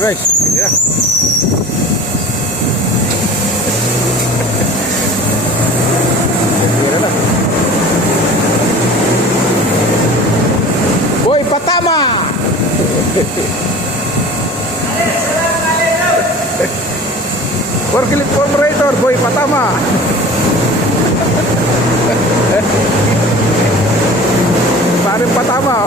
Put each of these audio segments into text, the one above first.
Guys, hindi na. Boy Patama. Forklift operator Boy Patama. Paring Patama.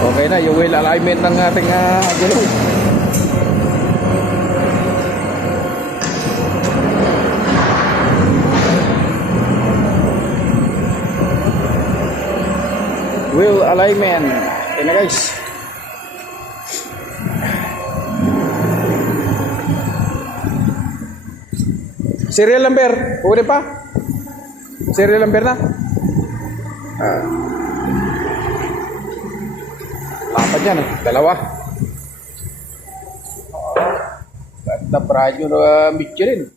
Okay na, yung wheel alignment ng ating gulong. Wheel alignment. Okay na guys. Serial number, pwede pa? Serial number na? Lapat yan, dalawa. Ganda radyo na Michelin.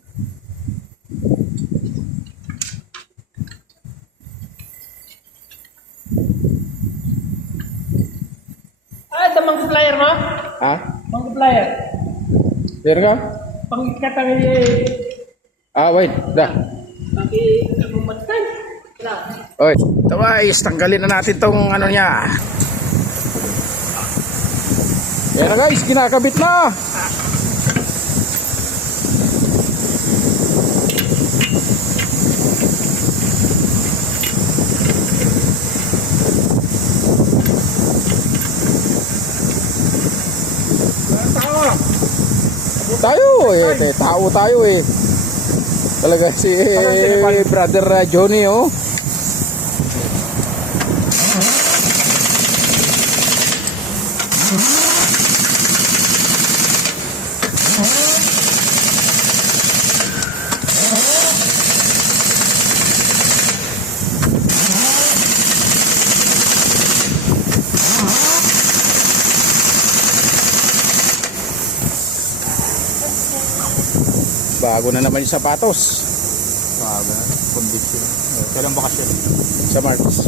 Ito mag-flyer mo? Ha? Mag-flyer. Meron ka? Pang-ikat ang Wait, dah. Pag-ikat. Oy, ito guys, tanggalin na natin tong ano niya. Yan na guys, kinakabit na. Tao tayo eh. Talaga si brother Johnny oh. Bago na naman yung sapatos. Bago na, condition. Kailan bakasyon? Sa March.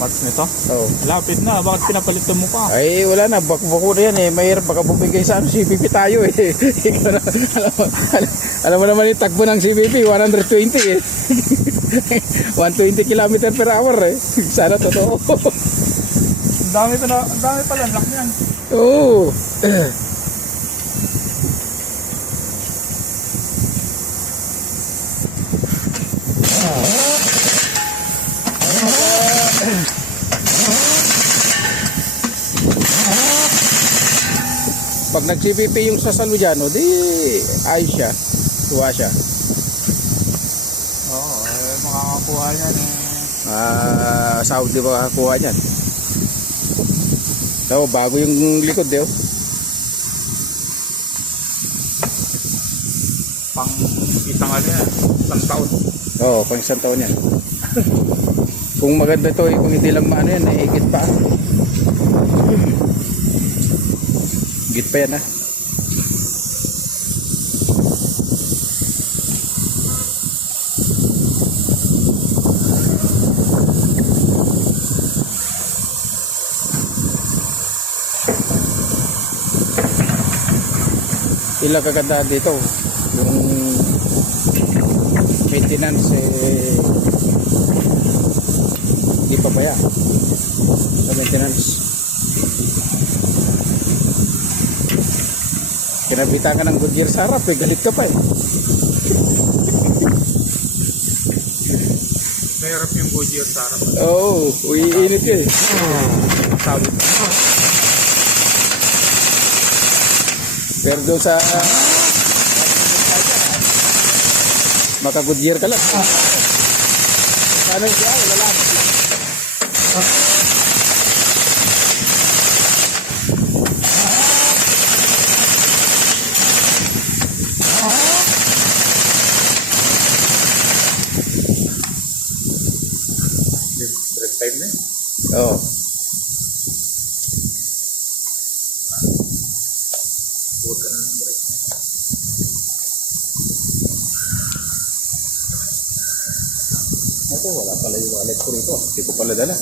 March nito? Oo. Lapit na, bakit pinapalitan mo pa? Ay wala na, bako na yan eh. Mahirap baka bumigay sa ano, CPP tayo eh. alam mo naman yung takbo ng CPP, 120 eh. 120 km/h eh. Sana totoo. Ang dami pala, lock niyan. Oo. Pag nag-CPP yung sa Saludiano, di ayos siya. Tuwa siya. Oo, makakakuha niyan eh. Sahod di makakakuha niyan. So, bago yung likod di oh. Pang isang ano yan, isang taon. Oo, pang isang taon yan. Kung maganda to, kung hindi lang maano yan, naigit pa. Git pa yan ha. Ilang kagandaan dito yung maintenance hindi pa ba yan sa maintenance. Kinabitan ka ng Goodyear sa harap eh, galit ka pa eh. Mayroon yung Goodyear sa harap. Oo, oh, uiinit yun. Sabi. Pero doon sa maka Goodyear ka lang. Paano yung siya? Wala lang. Break time na eh. Oo. Huwag ka na ng break. Ito, wala pala yung wallet ko rito. Hindi ko pala dala.